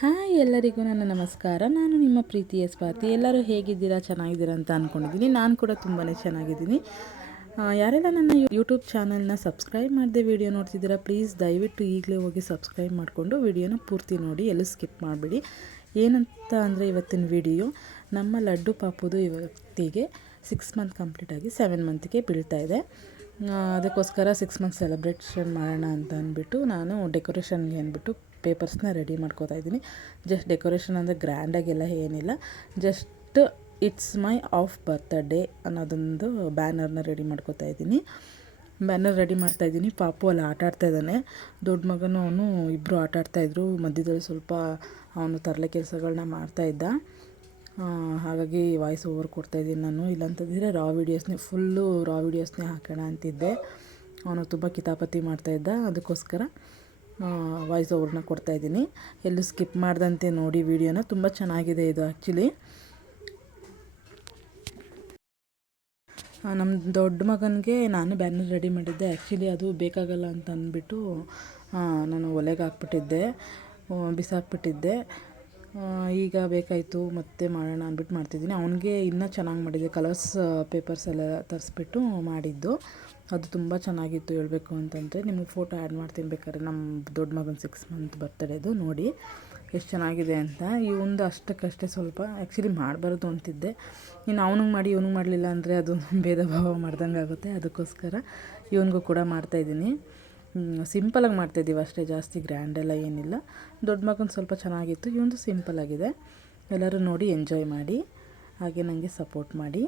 Hi ಎಲ್ಲರಿಗೂ ನನ್ನ ನಮಸ್ಕಾರ. ನಾನು ನಿಮ್ಮ ಪ್ರೀತಿಯ ಸ್ವಾತಿ. ಎಲ್ಲರೂ ಹೇಗಿದ್ದೀರಾ, ಚೆನ್ನಾಗಿದ್ದೀರಾ ಅಂತ ಅಂದ್ಕೊಂಡಿದ್ದೀನಿ. ನಾನು ಕೂಡ ತುಂಬಾ ಚೆನ್ನಾಗಿದ್ದೀನಿ. ಯಾರೆಲ್ಲ ನನ್ನ ಯೂಟ್ಯೂಬ್ ಚಾನಲ್ನ ಸಬ್ಸ್ಕ್ರೈಬ್ ಮಾಡದೆ ವಿಡಿಯೋ ನೋಡ್ತಿದ್ದೀರಾ, ಪ್ಲೀಸ್ ದಯವಿಟ್ಟು ಈಗಲೇ ಹೋಗಿ ಸಬ್ಸ್ಕ್ರೈಬ್ ಮಾಡಿಕೊಂಡು ವಿಡಿಯೋನ ಪೂರ್ತಿ ನೋಡಿ, ಎಲ್ಲೂ ಸ್ಕಿಪ್ ಮಾಡಿಬಿಡಿ. ಏನಂತ ಅಂದರೆ ಇವತ್ತಿನ ವಿಡಿಯೋ ನಮ್ಮ ಲಡ್ಡು ಪಾಪುದು ಇವತ್ತಿಗೆ 6 ಮಂತ್ ಕಂಪ್ಲೀಟ್ ಆಗಿ 7 ಮಂತ್ಗೆ ಬೀಳ್ತಾ ಇದೆ. ಅದಕ್ಕೋಸ್ಕರ 6 ಮಂತ್ ಸೆಲೆಬ್ರೇಷನ್ ಮಾಡೋಣ ಅಂತ ಅಂದ್ಬಿಟ್ಟು ನಾನು ಡೆಕೋರೇಷನ್ಗೆ ಅಂದ್ಬಿಟ್ಟು ಪೇಪರ್ಸ್ನ ರೆಡಿ ಮಾಡ್ಕೋತಾ ಇದ್ದೀನಿ. ಜಸ್ಟ್ ಡೆಕೋರೇಷನ್ ಅಂದರೆ ಗ್ರ್ಯಾಂಡಾಗೆಲ್ಲ ಏನಿಲ್ಲ, just it's my of birthday ಅನ್ನೋದೊಂದು ಬ್ಯಾನರ್ನ ರೆಡಿ ಮಾಡ್ಕೋತಾ ಇದ್ದೀನಿ. ಬ್ಯಾನರ್ ರೆಡಿ ಮಾಡ್ತಾಯಿದ್ದೀನಿ. ಪಾಪು ಅಲ್ಲಿ ಆಟ ಆಡ್ತಾಯಿದ್ದಾನೆ. ದೊಡ್ಡ ಮಗನೂ ಅವನು ಇಬ್ಬರು ಆಟ ಆಡ್ತಾಯಿದ್ರು. ಮಧ್ಯದಲ್ಲಿ ಸ್ವಲ್ಪ ಅವನು ತರಲೆ ಕೆಲಸಗಳನ್ನ ಮಾಡ್ತಾಯಿದ್ದ, ಹಾಗಾಗಿ ವಾಯ್ಸ್ ಓವರ್ ಕೊಡ್ತಾಯಿದ್ದೀನಿ ನಾನು. ಇಲ್ಲಾಂತಂದರೆ ಫುಲ್ಲು ರಾ ವೀಡಿಯೋಸ್ನೇ ಹಾಕೋಣ ಅಂತಿದ್ದೆ. ಅವನು ತುಂಬ ಕಿತಾಪತಿ ಮಾಡ್ತಾಯಿದ್ದ, ಅದಕ್ಕೋಸ್ಕರ ವಾಯ್ಸ್ ಓವರ್ನ ಕೊಡ್ತಾಯಿದ್ದೀನಿ. ಎಲ್ಲೂ ಸ್ಕಿಪ್ ಮಾಡ್ದಂತೆ ನೋಡಿ ವಿಡಿಯೋನ. ತುಂಬ ಚೆನ್ನಾಗಿದೆ ಇದು ಆ್ಯಕ್ಚುಲಿ. ನಮ್ಮ ದೊಡ್ಡ ಮಗನಿಗೆ ನಾನು ಬ್ಯಾನರ್ ರೆಡಿ ಮಾಡಿದ್ದೆ. ಆ್ಯಕ್ಚುಲಿ ಅದು ಬೇಕಾಗಲ್ಲ ಅಂತ ಅಂದ್ಬಿಟ್ಟು ನಾನು ಒಲೆಗೆ ಹಾಕ್ಬಿಟ್ಟಿದ್ದೆ, ಬಿಸಾಕ್ಬಿಟ್ಟಿದ್ದೆ. ಈಗ ಬೇಕಾಯಿತು ಮತ್ತೆ ಮಾಡೋಣ ಅಂದ್ಬಿಟ್ಟು ಮಾಡ್ತಿದ್ದೀನಿ. ಅವನಿಗೆ ಇನ್ನೂ ಚೆನ್ನಾಗಿ ಮಾಡಿದ್ದೆ, ಕಲರ್ಸ್ ಪೇಪರ್ಸ್ ಎಲ್ಲ ತರಿಸ್ಬಿಟ್ಟು ಮಾಡಿದ್ದು. ಅದು ತುಂಬ ಚೆನ್ನಾಗಿತ್ತು ಹೇಳಬೇಕು ಅಂತಂದರೆ. ನಿಮಗೆ ಫೋಟೋ ಆ್ಯಡ್ ಮಾಡ್ತೀನಿ ಬೇಕಾದ್ರೆ, ನಮ್ಮ ದೊಡ್ಡ ಮಗನ 6 ಮಂತ್ ಬರ್ತಡೇದು. ನೋಡಿ ಎಷ್ಟು ಚೆನ್ನಾಗಿದೆ ಅಂತ. ಇವೊಂದು ಅಷ್ಟಕ್ಕಷ್ಟೇ ಸ್ವಲ್ಪ ಆ್ಯಕ್ಚುಲಿ ಮಾಡಬಾರ್ದು ಅಂತಿದ್ದೆ. ಇನ್ನು ಅವನಿಗೆ ಮಾಡಿ ಇವನಿಗೆ ಮಾಡಲಿಲ್ಲ ಅಂದರೆ ಅದು ಭೇದ ಭಾವ ಮಾಡ್ದಂಗೆ ಆಗುತ್ತೆ. ಅದಕ್ಕೋಸ್ಕರ ಇವನಿಗೂ ಕೂಡ ಮಾಡ್ತಾಯಿದ್ದೀನಿ. ಸಿಂಪಲಾಗಿ ಮಾಡ್ತಾಯಿದ್ದೀವಿ ಅಷ್ಟೇ, ಜಾಸ್ತಿ ಗ್ರ್ಯಾಂಡೆಲ್ಲ ಏನಿಲ್ಲ. ದೊಡ್ಡ ಮಗನ ಸ್ವಲ್ಪ ಚೆನ್ನಾಗಿತ್ತು, ಇವೊಂದು ಸಿಂಪಲಾಗಿದೆ. ಎಲ್ಲರೂ ನೋಡಿ ಎಂಜಾಯ್ ಮಾಡಿ, ಹಾಗೆ ನನಗೆ ಸಪೋರ್ಟ್ ಮಾಡಿ.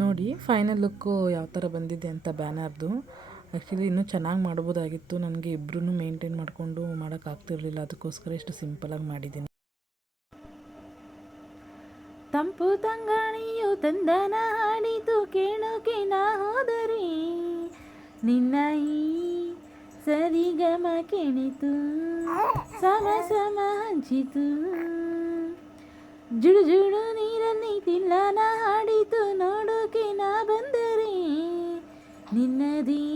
ನೋಡಿ ಫೈನಲ್ ಲುಕ್ಕು ಯಾವ ಥರ ಬಂದಿದೆ ಅಂತ ಬ್ಯಾನರ್ದು. ಆ್ಯಕ್ಚುಲಿ ಇನ್ನೂ ಚೆನ್ನಾಗಿ ಮಾಡ್ಬೋದಾಗಿತ್ತು, ನನಗೆ ಇಬ್ಬರೂ ಮೇಂಟೈನ್ ಮಾಡಿಕೊಂಡು ಮಾಡೋಕ್ಕಾಗ್ತಿರ್ಲಿಲ್ಲ, ಅದಕ್ಕೋಸ್ಕರ ಇಷ್ಟು ಸಿಂಪಲಾಗಿ ಮಾಡಿದ್ದೀನಿ. ತಂಪು ತಂಗಾಣಿಯು ತಂದನ ಹಾಡಿತು ಕೇಳೋಕೆ ನಾ ಹೋದರೆ, ನಿನ್ನ ಈ ಸರಿಗಮ ಕೆಣಿತು ಸಮ ಸಮ ಹಂಚಿತು, ಜುಡು ಜುಡು ನೀರಲ್ಲಿ ತಿಲ್ಲನ ಹಾಡಿತು ನೋಡೋಕೆ ನಾ ಬಂದರೆ, ನಿನ್ನದಿ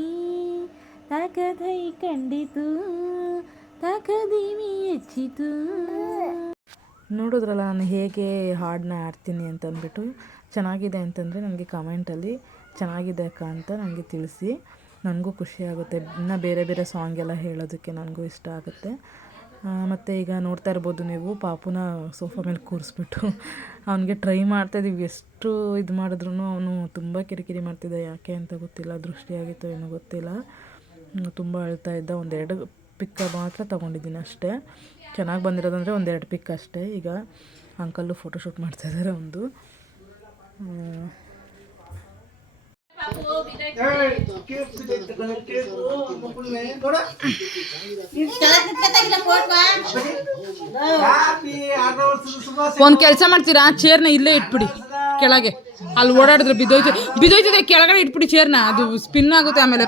ತಾಕದೈ ಕಂಡಿತು ತಾಕದೀವಿ ಹೆಚ್ಚಿತು. ನೋಡಿದ್ರಲ್ಲ ನಾನು ಹೇಗೆ ಹಾಡನ್ನ ಆಡ್ತೀನಿ ಅಂತ ಅಂದ್ಬಿಟ್ಟು. ಚೆನ್ನಾಗಿದೆ ಅಂತಂದರೆ ನನಗೆ ಕಮೆಂಟಲ್ಲಿ ಚೆನ್ನಾಗಿದೆ ಅಕ್ಕ ಅಂತ ನನಗೆ ತಿಳಿಸಿ, ನನಗೂ ಖುಷಿ ಆಗುತ್ತೆ. ಇನ್ನು ಬೇರೆ ಬೇರೆ ಸಾಂಗ್ ಎಲ್ಲ ಹೇಳೋದಕ್ಕೆ ನನಗೂ ಇಷ್ಟ ಆಗುತ್ತೆ. ಮತ್ತು ಈಗ ನೋಡ್ತಾ ಇರ್ಬೋದು ನೀವು, ಪಾಪುನ ಸೋಫಾ ಮೇಲೆ ಕೂರಿಸ್ಬಿಟ್ಟು ಅವನಿಗೆ ಟ್ರೈ ಮಾಡ್ತಾಯಿದ್ದೀವಿ. ಎಷ್ಟು ಇದು ಮಾಡಿದ್ರು ಅವನು ತುಂಬ ಕಿರಿಕಿರಿ ಮಾಡ್ತಿದ್ದ, ಯಾಕೆ ಅಂತ ಗೊತ್ತಿಲ್ಲ, ದೃಷ್ಟಿಯಾಗಿತ್ತೋ ಏನೋ ಗೊತ್ತಿಲ್ಲ, ತುಂಬ ಅಳ್ತಾ ಇದ್ದ. ಒಂದೆರಡು ಪಿಕ್ಕ ಮಾತ್ರ ತೊಗೊಂಡಿದ್ದೀನಿ ಅಷ್ಟೇ, ಚೆನ್ನಾಗಿ ಬಂದಿರೋದಂದರೆ ಒಂದೆರಡು ಪಿಕ್ ಅಷ್ಟೇ. ಈಗ ಅಂಕಲ್ಲು ಫೋಟೋಶೂಟ್ ಮಾಡ್ತಾಯಿದ್ದಾರೆ ಒಂದು. ಒಂದು ಕೆಲಸ ಮಾಡ್ತೀರಾ, ಚೇರ್ನ ಇಲ್ಲೇ ಇಟ್ಬಿಡಿ ಕೆಳಗೆ, ಅಲ್ಲಿ ಓಡಾಡಿದ್ರೆ ಬಿದ್ದೋಯ್ತದೆ ಕೆಳಗಡೆ ಇಟ್ಬಿಡಿ ಚೇರ್ನ, ಅದು ಸ್ಪಿನ್ ಆಗುತ್ತೆ. ಆಮೇಲೆ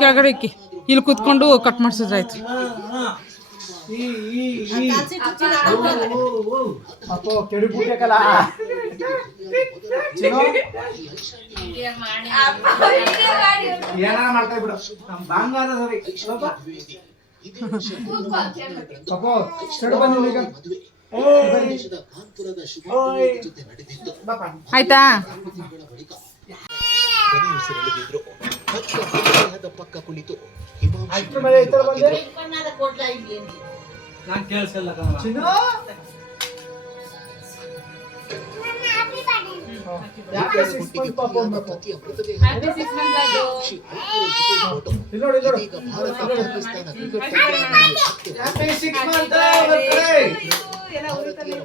ಕೆಳಗಡೆ ಇಕ್ಕಿ, ಇಲ್ಲಿ ಕೂತ್ಕೊಂಡು ಕಟ್ ಮಾಡಿಸಿದ್ರಾಯ್ತು. ಆಯ್ತಾ? ಪಕ್ಕ ಕುಳಿತು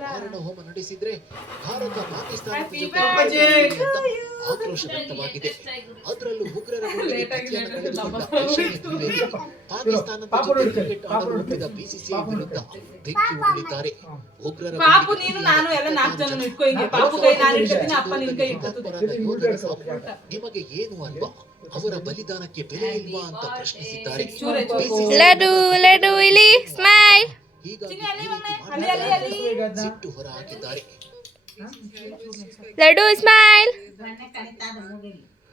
ಮಾರಣ ಹೋಮ ನಡೆಸಿದ್ರೆ ಭಾರತ ಪಾಕಿಸ್ತಾನ ಆಕ್ರೋಶ ವ್ಯಕ್ತವಾಗಿದೆ. ಅದರಲ್ಲೂ ಉಗ್ರರ ಪಾಕಿಸ್ತಾನದ ಕ್ರಿಕೆಟ್ ಆಡಲು ಒಪ್ಪಿದ ಬಿಸಿಸಿಐ ವಿರುದ್ಧ ಬೆಂಕಿ ಉಗುಳಿದ್ದಾರೆ ಉಗ್ರರ. ನಿಮಗೆ ಏನು ಅಲ್ವಾ, ಅವರ ಬಲಿದಾನಕ್ಕೆ ಬೆಲೆ ಇಲ್ವಾ ಅಂತ ಪ್ರಶ್ನಿಸಿದ್ದಾರೆ. ಹೀಗಾಗಿ ಸಿಟ್ಟು ಹೊರ ಹಾಕಿದ್ದಾರೆ. लड्डू स्माइल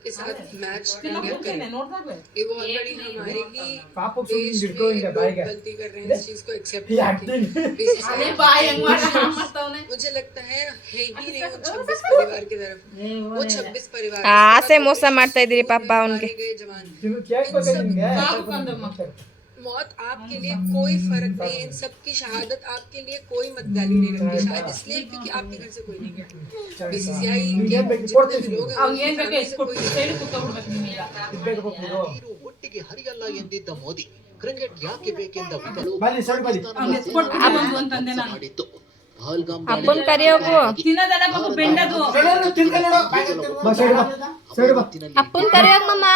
के साथ मैच ये वो ऑलरेडी हमारी ही देश में लोग गलती कर रहे हैं, इस चीज को एक्सेप्ट मुझे लगता है ही नहीं वो 26 परिवार की तरफ, वो 26 परिवार से मौसा मारता इधर पापा उनके जवान। मौत आपके लिए कोई फर्क नहीं है, इन सब की शहादत आपके लिए कोई मत वैल्यू नहीं रखती, शायद इसलिए क्योंकि आपके घर से कोई नहीं गया। बीसीसीआई के जितने भी लोग हैं ಒಟ್ಟಿಗೆ ಹರಿಯಲ್ಲ ಎಂದಿದ್ದ ಮೋದಿ ಕ್ರಿಕೆಟ್ ಯಾಕೆ ಬೇಕೆಂದ ವಿಪಲು ಮಾಡಿತ್ತು. अपन करियो को अपन करियो मम्मा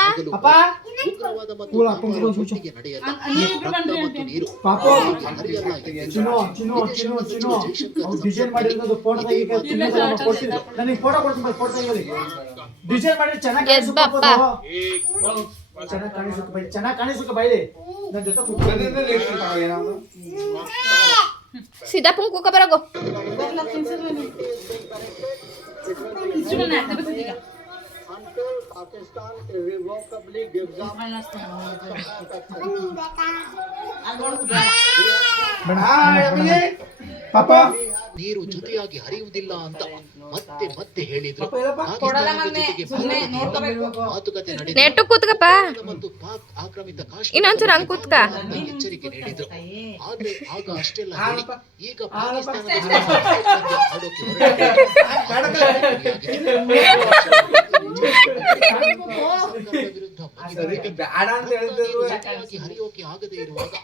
ಉಗ್ರವಾದ ಮತ್ತು ಒಟ್ಟಿಗೆ ನಡೆಯಲ್ಲ. ರಕ್ತ ಮತ್ತು ನೀರು ಹರಿಯಲ್ಲ ಚೆನ್ನಾಗಿ ಕಾಣಿಸುತ್ತೆ ಬೈಲಿ ನನ್ನ ಜೊತೆ सीधा पंकु का बरागो पाकिस्तान irrevocably gives up. पापा ನೀರು ಜೊತೆಯಾಗಿ ಹರಿಯುವುದಿಲ್ಲ ಅಂತ ಮತ್ತೆ ಮತ್ತೆ ಹೇಳಿದ್ರು. ಮಾತುಕತೆ नेटु ಕೂತ್ಕಪ್ಪ ಮತ್ತು ಪಾಕ್ ಆಕ್ರಮಿತ ಇನ್ನೊಂಚೂರು ಹಂಗ್ ಕೂತ್ಕ ಎಚ್ಚರಿಕೆ ನೀಡಿದ್ರು. ಆದ್ರೆ ಆಗ ಅಷ್ಟೆಲ್ಲ ಹೇಳಿ ಈಗ ಪಾಕಿಸ್ತಾನದ ವಿರುದ್ಧ ಹರಿಯೋಕೆ ಆಗದೆ ಇರುವಾಗ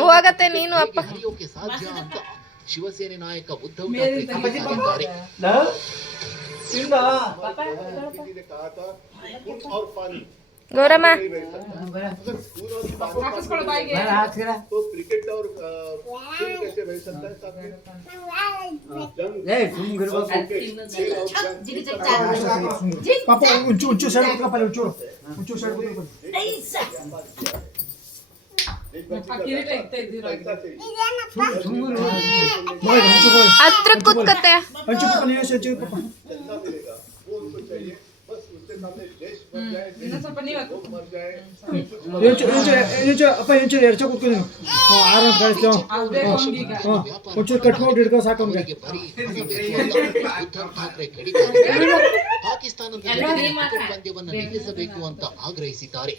ಹೋಗತ್ತೆ ನೀನು ಅಪ್ಪ ಹರಿಯೋಕೆ ಸಾಧ್ಯ ಅಂತ ಶಿವಸೇನೆ ನಾಯಕ ಉದ್ಧವ್ ಠಾಕ್ರೆ ತಿಳಿಸಿದ್ದಾರೆ. किसी ने कहा था दूध और पानी ಗೌರಮ್ಮ तो क्रिकेट और खेल कैसे रह सकता है साथ में? ಪಾಪ ಉಂಚು ಸೈಡ್ ಕೂತ್ಕಪ್ಪ ಉಂಚು ಸೈಡ್ ಕೂತ್ಕೊ ಹತ್ರ ಕೂತ್ಕತ್ತೆ ಅಂಚು ಪಾಪ ನೀವು ಅಂಚು ಪಾಪ ಅಪ್ಪ ಇಂಚು ಎರಡು ಚೌಕ ಕೂತ್ಕೊ ನೀವು ಆರಾಮ ಕಳಿಸ್ತು ಒಂಚೂರು ಕಟ್ ಮಾಡಿ ಹಿಡ್ಕೊ ಸಾಕು ನಮ್ಗೆ ಬರೀ ಉದ್ಧವ್ ಠಾಕ್ರೆ ಕಡಿತಾರೆ ಪಾಕಿಸ್ತಾನದಲ್ಲಿ ಕ್ರಿಕೆಟ್ ಪಂದ್ಯವನ್ನು ನಿಲ್ಲಿಸಬೇಕು ಅಂತ ಆಗ್ರಹಿಸಿದ್ದಾರೆ.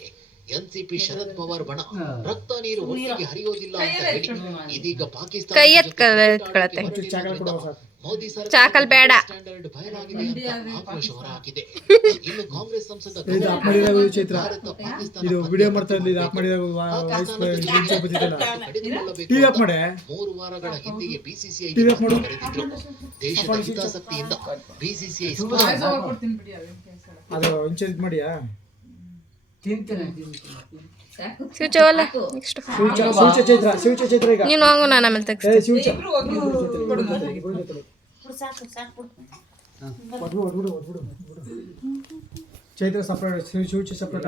ಎನ್ಸಿಪಿ ಶರದ್ ಪವಾರ್ ಬಣ ರಕ್ತ ನೀರು ಒಟ್ಟಿಗೆ ಹರಿಯೋದಿಲ್ಲ ಅಂತ ಹೇಳಿ ಇದೀಗ ಪಾಕಿಸ್ತಾನ ಕೈ ಎತ್ಕೊಳತ್ತೆ ಮೋದಿ ಸರ್ಕಾರ ಚಾಕಲ್ ಬೇಡ ಸ್ಟ್ಯಾಂಡರ್ಡ್ ಬಯಲಾಗಿದೆ ಅಂತ ಆಕ್ರೋಶ ಹೊರಹಾಕಿದೆ. ಇನ್ನು ಕಾಂಗ್ರೆಸ್ ಸಂಸದ ಭಾರತ ಪಾಕಿಸ್ತಾನ ಇದು ವಿಡಿಯೋ ಮಾಡ್ತಾ ಇದ್ಲಿ ಆಫ್ ಮಾಡಿದಾಗ ಟಿವಿ ಆಫ್ ಮಾಡಿ 3 ವಾರಗಳ ಹಿಂದೆಯೇ ಬಿಸಿಸಿಐ ಬರೆದಿದ್ರು. ದೇಶದ ಹಿತಾಸಕ್ತಿಯಿಂದ ಬಿಸಿಸಿಐ ಅದು ಇಂಚು ಇದು ಮಾಡಿಯಾ ಶಿವಚವಲ್ಲ ನೆಕ್ಸ್ಟ್ ಶಿವಚ ಚೈತ್ರ ಈಗ ನೀನು ಹೋಗು ನಾನು ಆಮೇಲೆ ತೆಗಿಸ್ತೀನಿ ಶಿವಚ ಚೈತ್ರ ಸಪ್ರೇಟ್ ಶಿವಚ ಸಪ್ರೇಟ್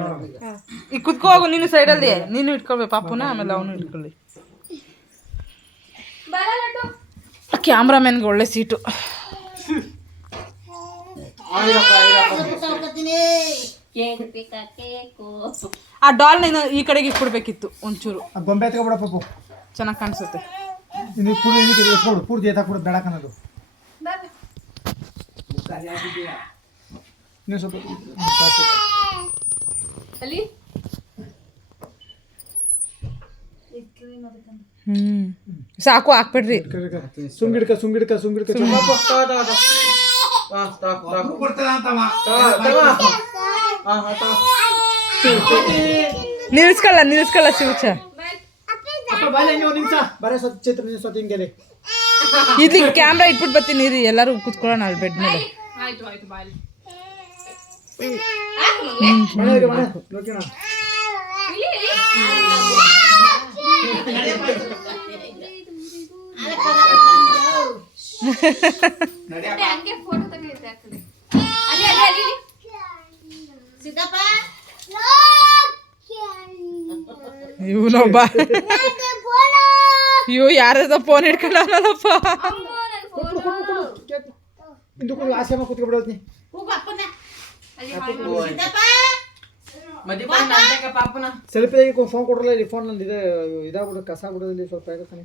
ಈಗ ಕುತ್ಕೋ ಹೋಗು ನೀನು ಸೈಡಲ್ಲಿ ನೀನು ಇಟ್ಕೊಳ್ಬೇಕು ಪಾಪುನ ಆಮೇಲೆ ಅವನು ಇಟ್ಕೊಳ್ಳಿ. ಕ್ಯಾಮ್ರಾಮನ್ಗೆ ಒಳ್ಳೆ ಸೀಟು. ಆ ಡಾಲ್ನ ಈ ಕಡೆಗೆ ಇಟ್ಬಿಡ್ಬೇಕಿತ್ತು ಒಂಚೂರು, ಗೊಂಬೆ ಎತ್ಕೊಬಿಡ ಪಾಪು ಚೆನ್ನಾಗಿ ಕಾಣಿಸುತ್ತೆ. ನೀನು ಪೂರ್ತಿ ಎತ್ಕೊಡು ಪೂರ್ತಿ ಎತ್ತಾಕ್ಬಿಡು ಬೇಡ ಕನ್ನೋದು ಇನ್ನೂ ಸ್ವಲ್ಪ ಸಾಕು. ಸಾಕು ಹಾಕ್ಬಿಡ್ರಿ. ಸುಂಗಿಡ್ಕ ನಿಲ್ಸ್ಕೊಳ್ಳ ಶಿವಚ ಬರೇ ಚೈತ್ರ ನೀನು ಸ್ವತ್ತು ಹಿಂಗೆ ಇಲ್ಲಿ ಕ್ಯಾಮ್ರಾ ಇಟ್ಬಿಟ್ಟು ಬರ್ತೀನಿ ರೀ, ಎಲ್ಲರೂ ಕುತ್ಕೊಳ್ಳೋಣ ಅಲ್ಲಿ ಬೆಡ್ ಮೇಲೆ. ನೋಡ್ಕೋಣ ಇವನೊಬ್ಬ ಇವ್ ಯಾರದ ಫೋನ್ ಇಟ್ಕೊಂಡವನಲ್ಲಪ್ಪ. ಇಂದು ಕೂಡ ಆಸೆ ಕೂತ್ಕೊಬಿಡೋದ್ನಿ ಸೆಲ್ಫಿ ಫೋನ್ ಕೊಡ್ರಲ್ಲ ಇಲ್ಲಿ ಫೋನಲ್ಲಿ ಇದೆ ಇದಾಗ್ಬಿಡು ಕಸ ಬಿಡೋದಿಲ್ಲ ಸ್ವಲ್ಪ ಇರುತ್ತೆ.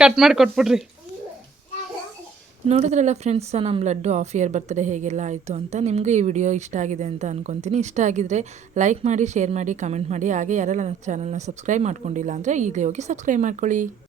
ಕಟ್ ಮಾಡಿ ಕೊಟ್ಬಿಡ್ರಿ. ನೋಡಿದ್ರಲ್ಲ ಫ್ರೆಂಡ್ಸ್, ನಮ್ಮ ಲಡ್ಡು ಹಾಫ್ ಇಯರ್ ಬರ್ತಡೇ ಹೇಗೆಲ್ಲ ಆಯಿತು ಅಂತ. ನಿಮಗೂ ಈ ವಿಡಿಯೋ ಇಷ್ಟ ಆಗಿದೆ ಅಂತ ಅಂದ್ಕೊತೀನಿ. ಇಷ್ಟ ಆಗಿದ್ದರೆ ಲೈಕ್ ಮಾಡಿ, ಶೇರ್ ಮಾಡಿ, ಕಮೆಂಟ್ ಮಾಡಿ. ಹಾಗೆ ಯಾರೆಲ್ಲ ನನ್ನ ಚಾನಲ್ನ ಸಬ್ಸ್ಕ್ರೈಬ್ ಮಾಡ್ಕೊಂಡಿಲ್ಲ ಅಂದರೆ ಈಗಲೇ ಹೋಗಿ ಸಬ್ಸ್ಕ್ರೈಬ್ ಮಾಡ್ಕೊಳ್ಳಿ.